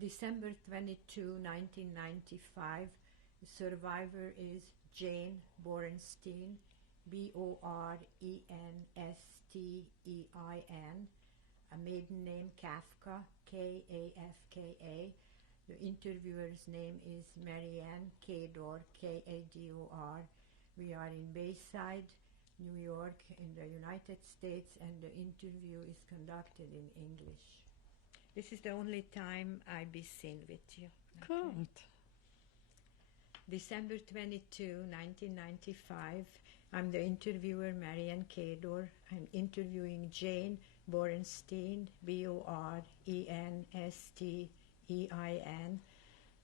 December 22, 1995. The survivor is Jane Borenstein, Borenstein, a maiden name Kafka, Kafka. The interviewer's name is Marianne Kador, Kador. We are in Bayside, New York, in the United States, and the interview is conducted in English. This is the only time I'll be seen with you. Okay. Good. December 22, 1995. I'm the interviewer, Marianne Kador. I'm interviewing Jane Borenstein, Borenstein,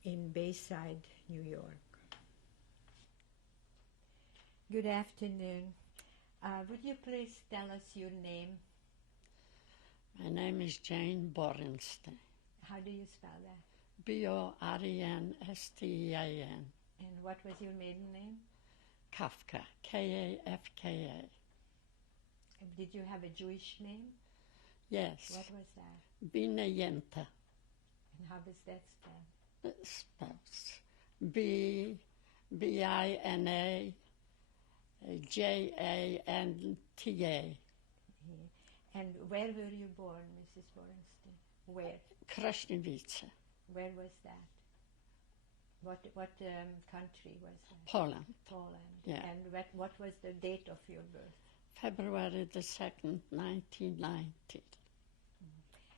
in Bayside, New York. Good afternoon. Would you please tell us your name? My name is Jane Borenstein. How do you spell that? Borenstein. And what was your maiden name? Kafka, Kafka. Did you have a Jewish name? Yes. What was that? Binayenta. And how does that spell? It spells Binajanta. And where were you born, Mrs. Borenstein? Where? Krasnovice. Where was that? What country was that? Poland. Poland. Yeah. And what was the date of your birth? February the 2nd, 1990.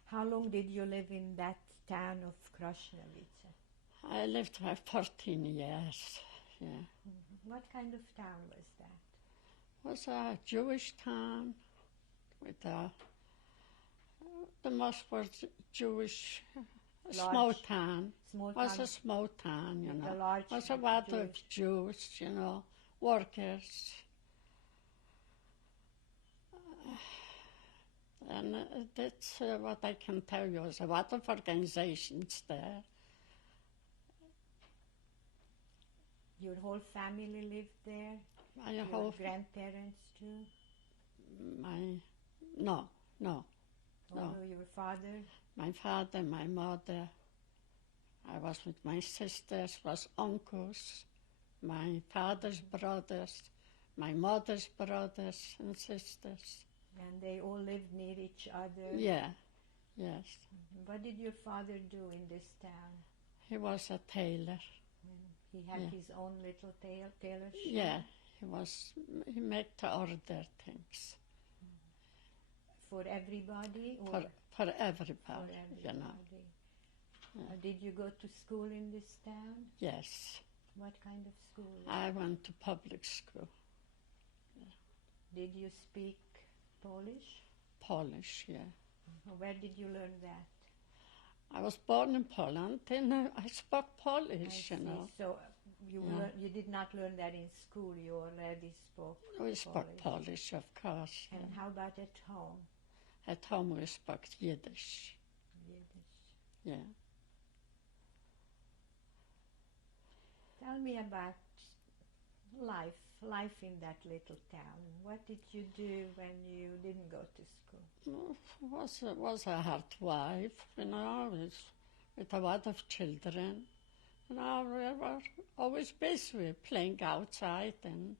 How long did you live in that town of Krasnovice? I lived there 14 years. Yeah. What kind of town was that? It was a Jewish town with the most was Jewish. Small town. Small was town. a small town, you know. Large was a lot of Jewish. Jews, you know, workers. And that's what I can tell you. There's a lot of organizations there. Your whole family lived there? My Your grandparents too? No. Only your father? My father, my mother. I was with my sisters, was uncles, my father's brothers, my mother's brothers and sisters. And they all lived near each other? Yeah, yes. What did your father do in this town? He was a tailor. He had his own little tailor shop? Yeah, he made to order things. For everybody? For everybody, For everybody. You know. Yeah. Did you go to school in this town? Yes. What kind of school? I went to public school. Yeah. Did you speak Polish? Polish, yeah. Where did you learn that? I was born in Poland and I spoke Polish, you know. So you did not learn that in school, you already spoke We spoke Polish, of course. And how about at home? At home we spoke Yiddish. Yiddish. Yeah. Tell me about life in that little town. What did you do when you didn't go to school? Was a hard life, you know, with a lot of children. You know, we were always busy playing outside and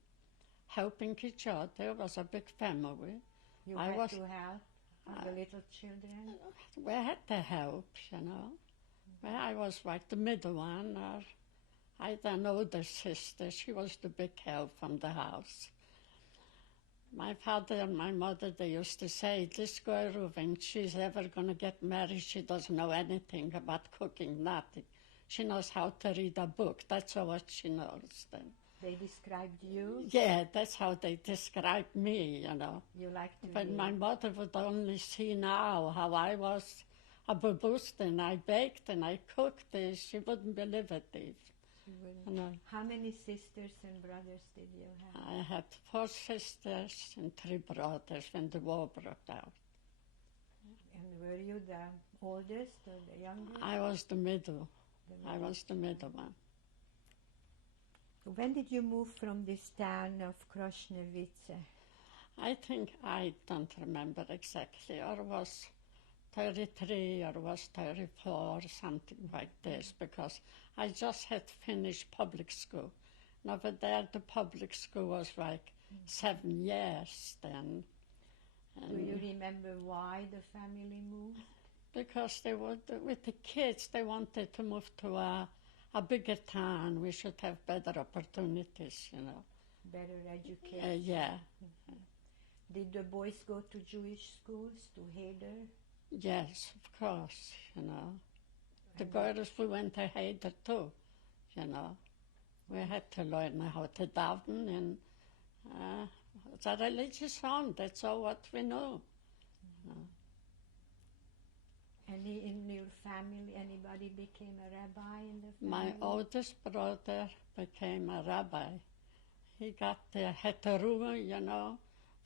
helping each other. It was a big family. You had to help the little children? We had to help, you know. Well, I was like the middle one, or I had an older sister. She was the big help from the house. My father and my mother, they used to say, this girl, when she's ever going to get married, she doesn't know anything about cooking, nothing. She knows how to read a book. That's all what she knows then. They described you? Yeah, that's how they described me, you know. You like to But read. my mother would only see now how I was a babushka and I baked and I cooked. She wouldn't believe it even. You know. How many sisters and brothers did you have? I had 4 sisters and 3 brothers when the war broke out. And were you the oldest or the youngest? I was the middle. I was the middle one. When did you move from this town of Krasnovice? I think I don't remember exactly, or it was 33 or was 34, something like this, because I just had finished public school. And over there, the public school was like 7 years then. Do you remember why the family moved? Because they would, with the kids, they wanted to move to a bigger town. We should have better opportunities, you know. Better education? Yeah. Did the boys go to Jewish schools, to Heder? Yes, of course, you know. The girls, we went to Heder too, you know. We had to learn how to daven and it's a religious song, that's all what we know. Any in your family, anybody became a rabbi in the family? My oldest brother became a rabbi. He got the heteru, you know,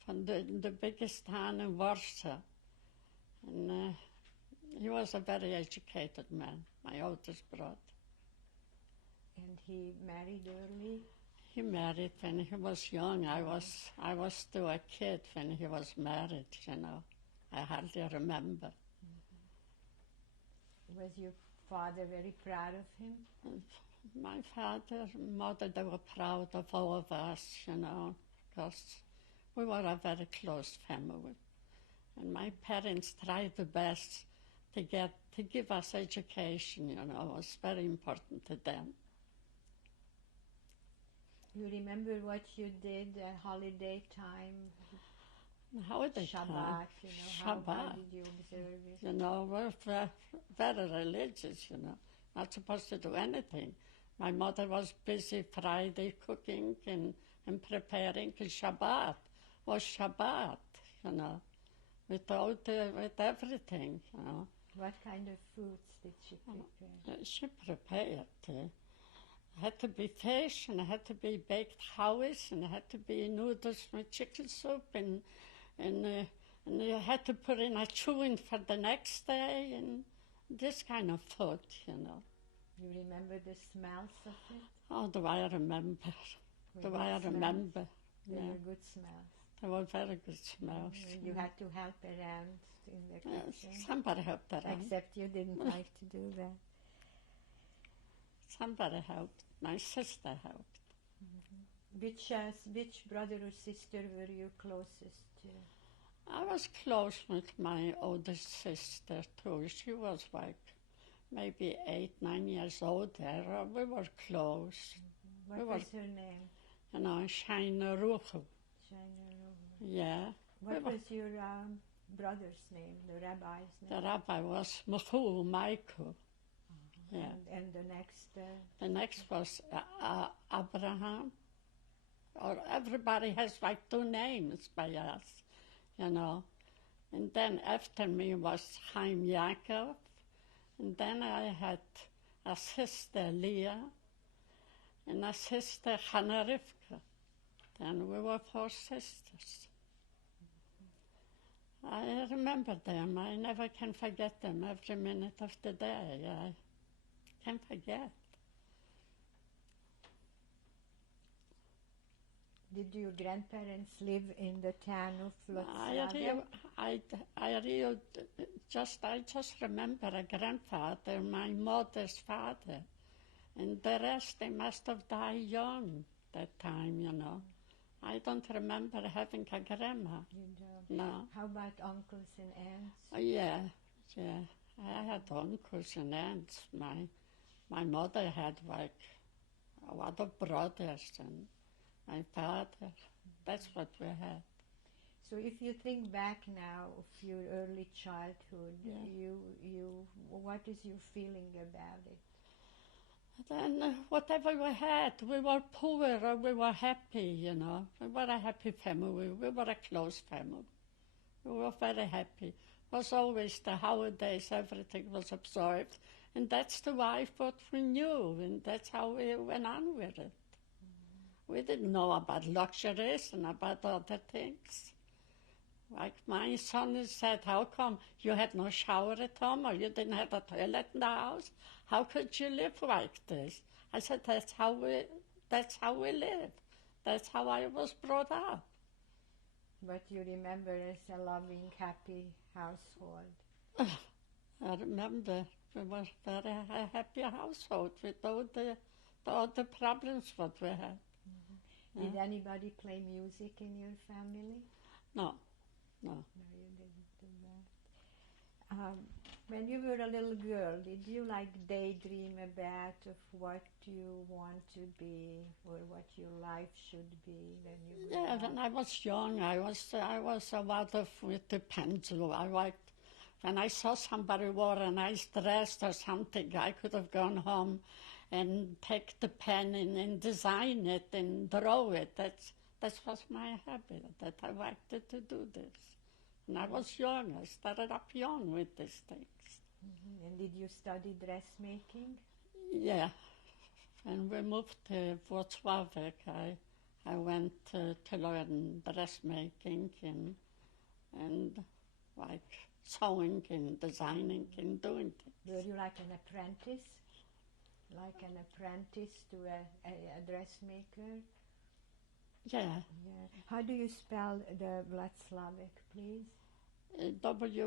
from the biggest town in Warsaw. And he was a very educated man, my oldest brother. And he married early? He married when he was young. I was still a kid when he was married, you know. I hardly remember. Was your father very proud of him? My father and mother, they were proud of all of us, you know, because we were a very close family. And my parents tried the best to give us education, you know. It was very important to them. You remember what you did at holiday time? Holiday Shabbat, time. you know, how Shabbat. did you observe it? You know, we're very religious, you know, not supposed to do anything. My mother was busy Friday cooking and preparing, because Shabbat was Shabbat, you know, with everything, you know. What kind of foods did she prepare? She prepared. Had to be fish, and it had to be baked house, and it had to be noodles with chicken soup, and you had to put in a chewing for the next day, and this kind of food, you know. You remember the smells of it? Oh, do I remember? Do I remember? They Yeah. were good smells. They were very good smells. And you had to help around in the kitchen? Somebody helped around. Except you didn't like to do that. Somebody helped. My sister helped. Which brother or sister were you closest to? I was close with my oldest sister too. She was like maybe 8, 9 years older. We were close. What was her name? You know, Shaina Ruchu. Shaina Ruchu. Yeah. What was your brother's name, the rabbi's name? The rabbi was Michael, Michael. Yeah. And the next? The next was Abraham. Or everybody has like 2 names by us, you know. And then after me was Chaim Yaakov. And then I had a sister, Leah, and a sister, Hannah Rivka. Then we were 4 sisters. I remember them. I never can forget them every minute of the day. I can't forget. Did your grandparents live in the town of Lotz? I just remember a grandfather, my mother's father, and the rest, they must have died young that time, you know. I don't remember having a grandma. You don't? No. How about uncles and aunts? Yeah. I had uncles and aunts. My mother had like a lot of brothers, and my father. That's what we had. So if you think back now of your early childhood, what is your feeling about it? Then whatever we had, we were poor or we were happy, you know. We were a happy family. We were a close family. We were very happy. It was always the holidays, everything was absorbed. And that's the life what we knew, and that's how we went on with it. We didn't know about luxuries and about other things. Like my son said, how come you had no shower at home or you didn't have a toilet in the house? How could you live like this? I said, that's how we live. That's how I was brought up. But you remember as a loving, happy household. I remember we were very happy household with all the problems what we had. Did anybody play music in your family? No. No, you didn't do that. When you were a little girl, did you like daydream about of what you want to be or what your life should be when you grew Yeah, up? when I was young, I was a lot of with the pencil. I liked when I saw somebody wore a nice dress or something, I could have gone home and take the pen and design it and draw it. That was my habit, that I liked to do this. And I was young. I started up young with these things. And did you study dressmaking? Yeah. When we moved to Wrocław, I went to learn dressmaking and like sewing and designing and doing things. Were you like an apprentice? Like an apprentice to a dressmaker? Yeah. Yeah. How do you spell the Wrocławic, please? Wloclawek,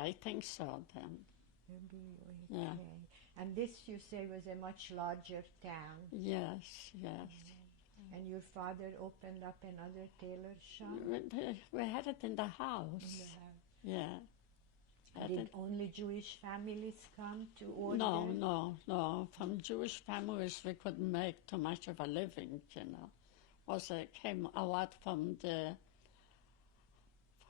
I think so then. W-A-K. Yeah. And this, you say, was a much larger town. Yes, yes. And your father opened up another tailor shop? We had it in the house. In the house. Yeah. Did only Jewish families come to order? No. From Jewish families, we couldn't make too much of a living, you know. It came a lot from the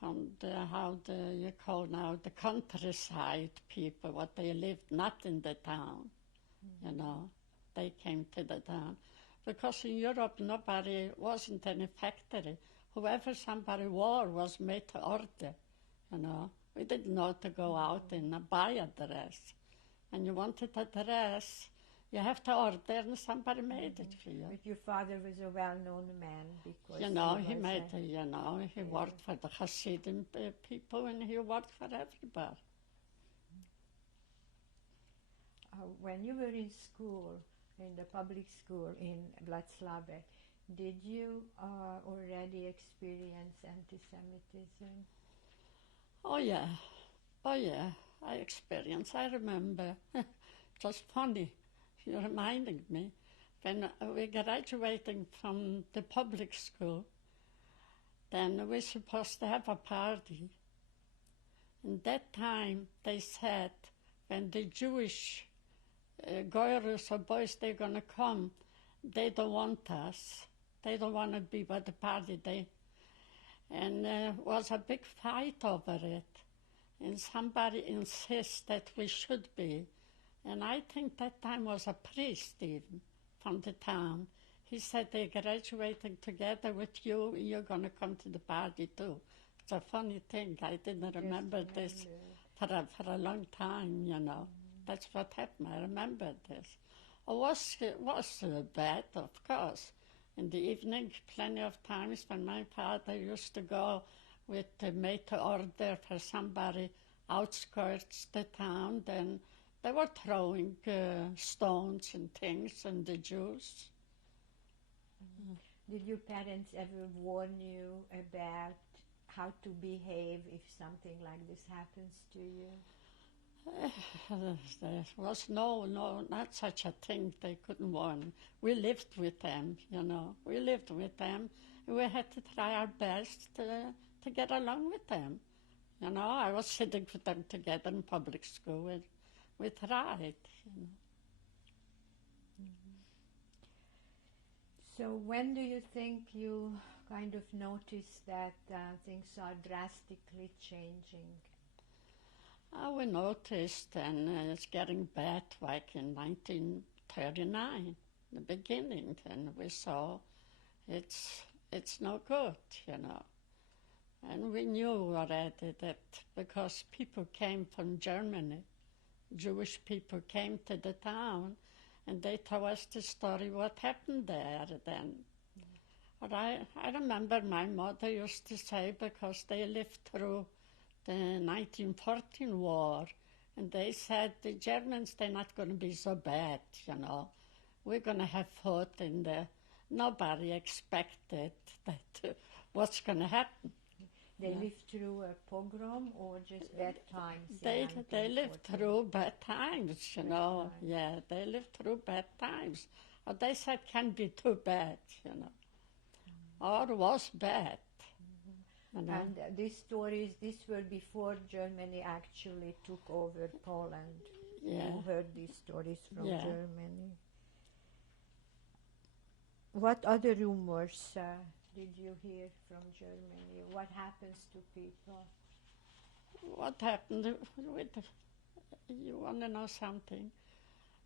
you call now, the countryside people, what they lived not in the town, you know. They came to the town. Because in Europe, wasn't any factory. Whoever somebody wore was made to order, you know. We didn't know to go out and buy a dress. When you wanted a dress, you have to order and somebody made it for you. But your father was a well-known man because He worked for the Hasidim people and he worked for everybody. When you were in school, in the public school in Wrocław, did you already experience anti-Semitism? Oh yeah, I experienced. I remember. It was funny. You reminded me. When we graduating from the public school, then we were supposed to have a party. And that time they said, when the Jewish girls or boys, they're going to come, they don't want us. They don't want to be by the party. And was a big fight over it. And somebody insists that we should be. And I think that time was a priest even from the town. He said, they're graduating together with you, and you're going to come to the party too. It's a funny thing. I didn't remember this for a long time, you know. That's what happened. I remember this. It was bad, of course. In the evening, plenty of times when my father used to go with the made to order for somebody outskirts the town, then they were throwing stones and things and the Jews. Did your parents ever warn you about how to behave if something like this happens to you? There was not such a thing. They couldn't warn. We lived with them, you know. We lived with them. We had to try our best to get along with them. You know, I was sitting with them together in public school, and we tried, you know. So when do you think you kind of notice that things are drastically changing? We noticed, and it's getting bad, like in 1939, the beginning, and we saw it's no good, you know. And we knew already that because people came from Germany, Jewish people came to the town, and they told us the story what happened there then. But I remember my mother used to say, because they lived through the 1914 war, and they said the Germans, they're not going to be so bad, you know. We're going to have food in there. Nobody expected that what's going to happen. They Yeah. lived through a pogrom or just bad times? in They lived 1914? through bad times, you Bad know. times. Yeah, they lived through bad times. Or they said can be too bad, you know. Or was bad, you know. And these stories, these were before Germany actually took over Poland. Yeah. You heard these stories from Yeah. Germany. What other rumors did you hear from Germany? What happens to people? What happened with you want to know something?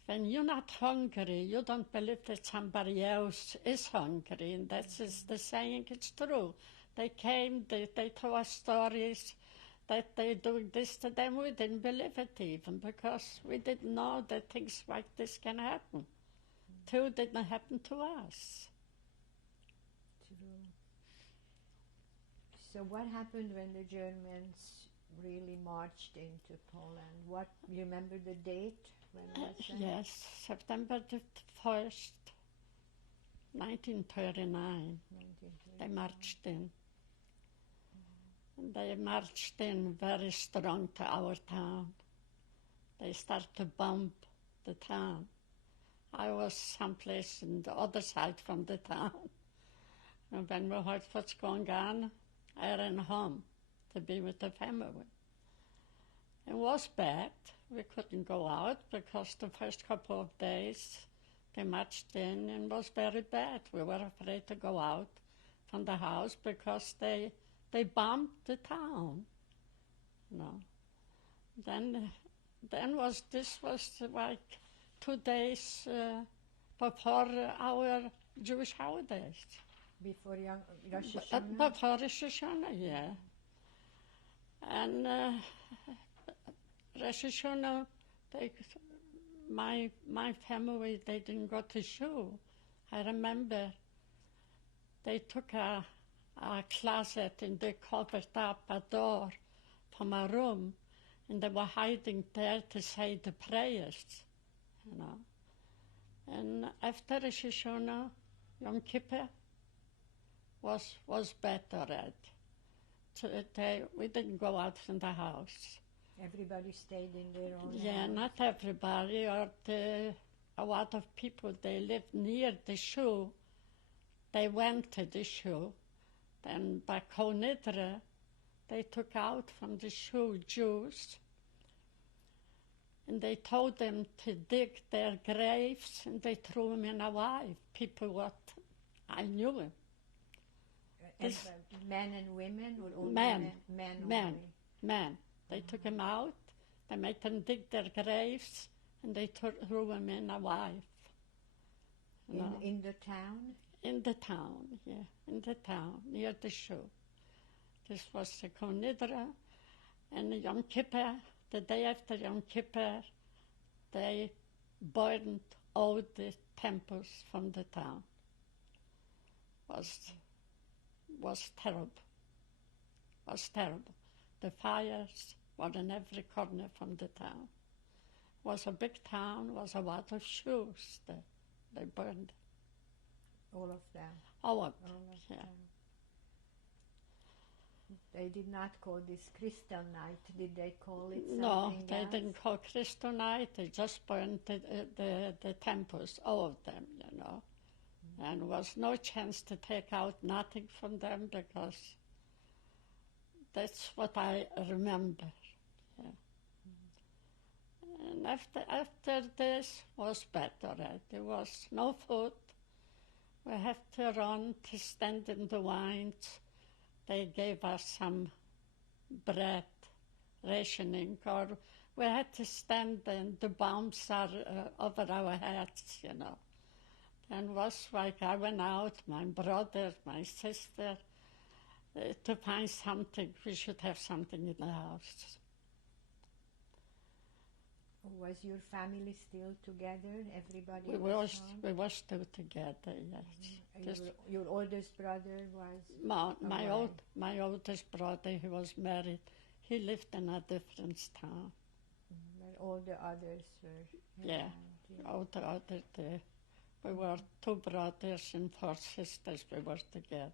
When you're not hungry, you don't believe that somebody else is hungry, and that's is the saying. It's true. They came, they told us stories that they doing this to them. We didn't believe it even because we didn't know that things like this can happen. Too didn't happen to us. True. So what happened when the Germans really marched into Poland? What, you remember the date? When was that? Yes, September the 1st, 1939. 1939. They marched in. And they marched in very strong to our town. They started to bomb the town. I was someplace on the other side from the town. And when we heard what's going on, I ran home to be with the family. It was bad. We couldn't go out because the first couple of days they marched in and it was very bad. We were afraid to go out from the house because they bombed the town. No. Then this was like 2 days before our Jewish holidays. Before Rosh Hashanah? Before Rosh Hashanah, yeah. And Rosh Hashanah, my family, they didn't go to shul. I remember they took a closet and they covered up a door from a room and they were hiding there to say the prayers, you know. And after Rosh Hashanah, Yom Kippur was better at. So we didn't go out from the house. Everybody stayed in their own Yeah, house. not everybody. A lot of people, they lived near the shul. They went to the shul. Then by Konidra, they took out from the shul Jews, and they told them to dig their graves, and they threw them in alive. People what I knew them. And men and women? Or only Men. Men Men. only? Men. They took them out, they made them dig their graves, and they threw them in alive. You know? In the town? In the town, yeah, in the town, near the shul. This was the Konidra, and Yom Kippur, the day after Yom Kippur, they burned all the temples from the town. Was terrible. Was terrible. The fires were in every corner from the town. Was a big town, was a lot of shuls there. They burned All of them? all of All them, of yeah. them. They did not call this Crystal Night. Did they call it something No, they else? didn't call Crystal Night. They just burned the temples, all of them, you know. And was no chance to take out nothing from them because that's what I remember. Yeah. And after this was better. Right? There was no food. We had to run to stand in the lines. They gave us some bread, rationing, or we had to stand and the bombs are over our heads, you know. And was like I went out, my brother, my sister, to find something. We should have something in the house. Was your family still together? Everybody We was home? were still together, yes. Just Your oldest brother was my oldest brother, he was married. He lived in a different town. but all the others were Yeah. around, All the other day. We were 2 brothers and 4 sisters. We were together.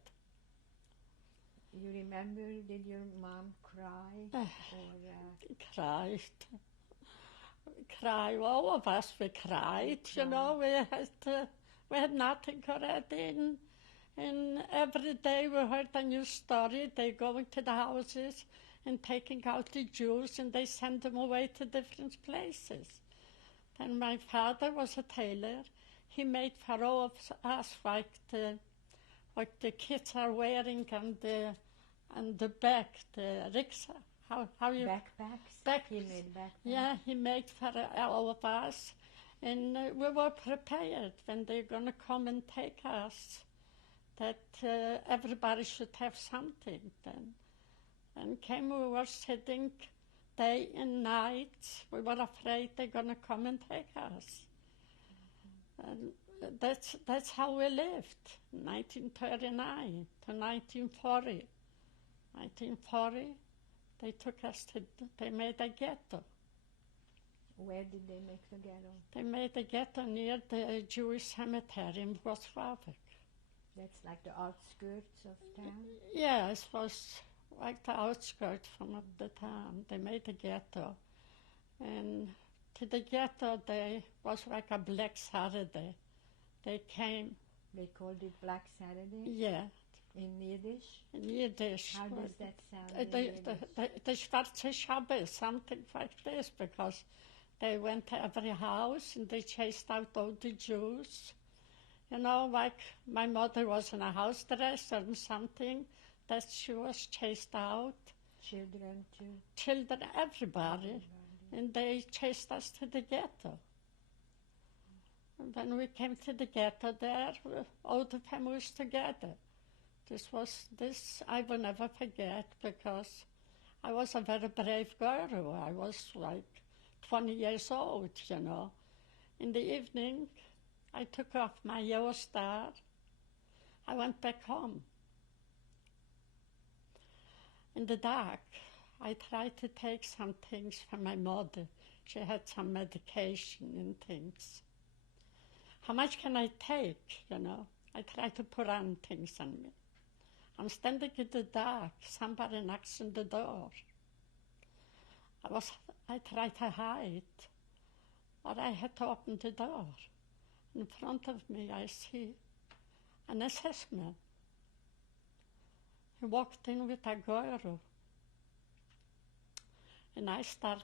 You remember, did your mom cry? Cried. All of us, we cried, you know. We had nothing already. And every day we heard a new story. They going to the houses and taking out the Jews, and they send them away to different places. Then my father was a tailor. He made for all of us like the kids are wearing on the back, the rickshaw. How you Backpacks? He made backpacks. Yeah, he made for all of us. And we were prepared when they're going to come and take us, that everybody should have something then. And we were sitting day and night. We were afraid they're going to come and take us. And that's how we lived, 1939 to 1940. 1940, they made a ghetto. Where did they make the ghetto? They made a ghetto near the Jewish cemetery in Wrocław. That's like the outskirts of town? Yeah, it was like the outskirts from the town. They made a ghetto. And to the ghetto, there was like a Black Saturday. They came. They called it Black Saturday? Yeah. In Yiddish? In Yiddish. How does that sound in Yiddish? The Schwarze Shabbos, something like this, because they went to every house and they chased out all the Jews. You know, like my mother was in a house dress or something, that she was chased out. Children too? Children, everybody. And they chased us to the ghetto. And when we came to the ghetto there, all the families together. This I will never forget, because I was a very brave girl. I was like 20 years old, you know. In the evening, I took off my yellow star. I went back home. In the dark, I tried to take some things for my mother. She had some medication and things. How much can I take, you know? I tried to put on things on me. I'm standing in the dark. Somebody knocks on the door. I tried to hide, but I had to open the door. In front of me, I see an assessment. He walked in with a girl. And I said,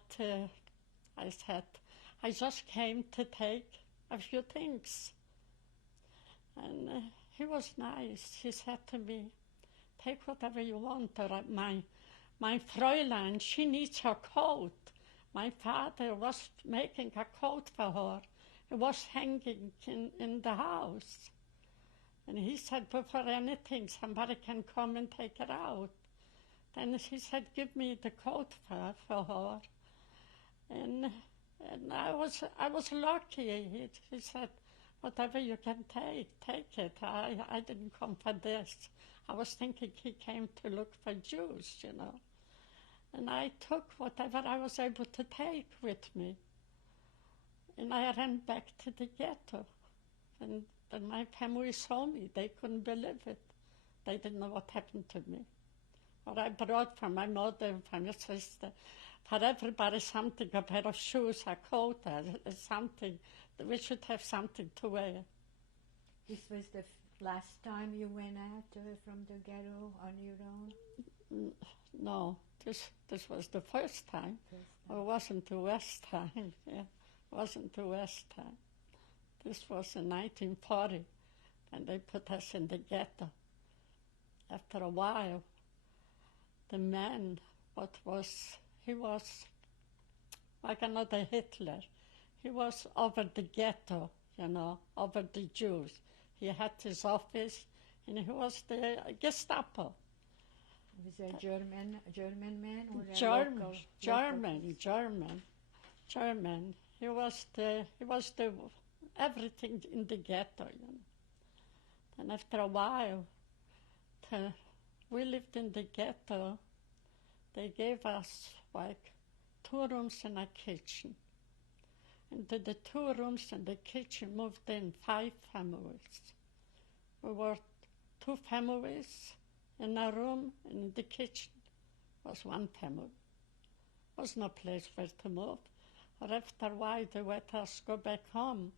I just came to take a few things. And he was nice. He said to me, take whatever you want. Or my Fräulein, she needs her coat. My father was making a coat for her. It was hanging in the house. And he said, before anything, somebody can come and take it out. Then he said, give me the coat for her. And I was lucky. He said, whatever you can take it. I didn't come for this. I was thinking he came to look for Jews, you know. And I took whatever I was able to take with me. And I ran back to the ghetto. And my family saw me. They couldn't believe it. They didn't know what happened to me. What I brought for my mother and for my sister, for everybody something, a pair of shoes, a coat, something. We should have something to wear. This was the last time you went out from the ghetto on your own? No, this was the first time. It wasn't the last time. Yeah, it wasn't the last time. This was in 1940, and they put us in the ghetto. After a while, the man, he was like another Hitler. He was over the ghetto, you know, over the Jews. He had his office, and he was the Gestapo. Was he a German man or a German. He was the everything in the ghetto, you know. And after a while, we lived in the ghetto. They gave us like 2 rooms and a kitchen. Into the 2 rooms and the kitchen moved in 5 families. We were 2 families In a room in the kitchen was one family. Was no place where to move. Or after a while, they let us go back home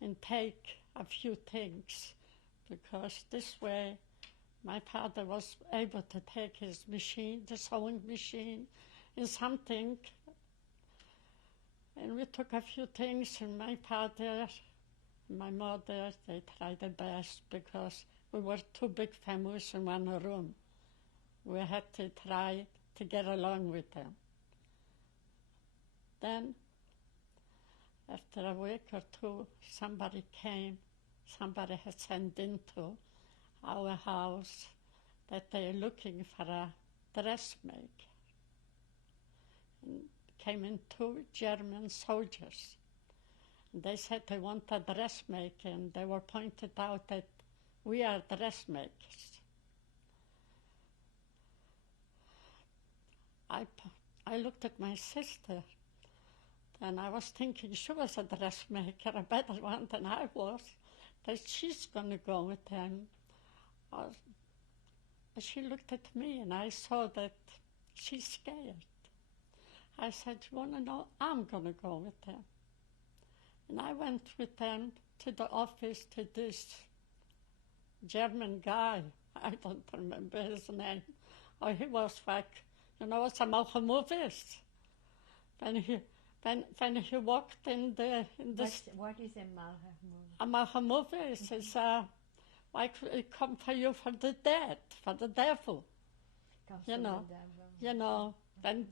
and take a few things, because this way my father was able to take his machine, the sewing machine, and something. And we took a few things, and my father and my mother, they tried their best, because we were two big families in one room. We had to try to get along with them. Then, after a week or two, somebody came. Somebody had sent into our house that they're looking for a dressmaker. And came in two German soldiers. And they said they want a dressmaker, and they were pointed out that we are dressmakers. I looked at my sister, and I was thinking she was a dressmaker, a better one than I was, that she's going to go with them. She looked at me, and I saw that she's scared. I said, you want to know? I'm going to go with them. And I went with them to the office to this German guy. I don't remember his name. Oh, he was like, you know, some of the movies. When he walked in the What is a Malha movie? a Malha movies is like it come for you for the dead, for the devil. You know, when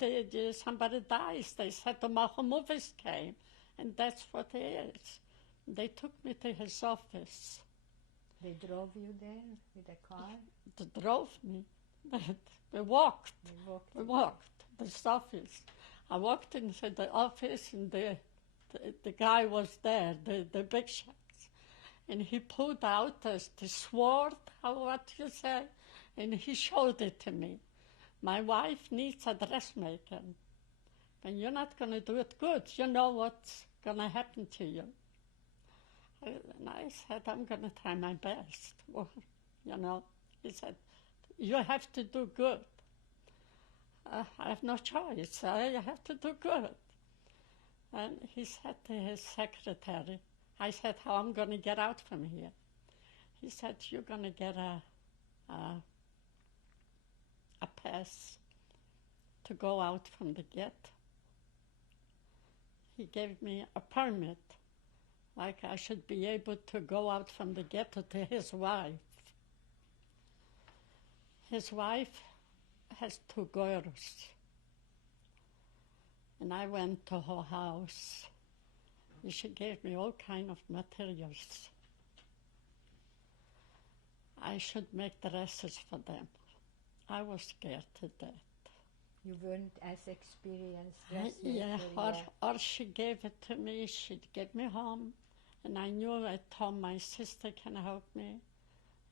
somebody dies, they said the Malha movies came, and that's what it is. They took me to his office. They drove you there with a car? They drove me. We walked. We walked this office. I walked into the office, and the guy was there, the big shots. And he pulled out the sword, what you say, and he showed it to me. My wife needs a dressmaker. When you're not going to do it good, you know what's going to happen to you. And I said, I'm going to try my best. Well, you know, he said, you have to do good. I have no choice. I have to do good. And he said to his secretary, I said, how I'm going to get out from here. He said, you're going to get a pass to go out from the gate. He gave me a permit, like I should be able to go out from the ghetto to his wife. His wife has 2 girls. And I went to her house, and she gave me all kind of materials. I should make dresses for them. I was scared to death. You weren't as experienced dressmaker Yeah, yet. or she gave it to me, she'd get me home, and I knew at home my sister can help me,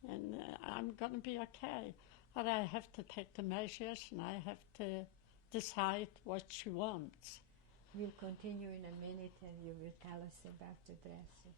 and I'm going to be okay. But I have to take the measures, and I have to decide what she wants. We'll continue in a minute, and you will tell us about the dresses.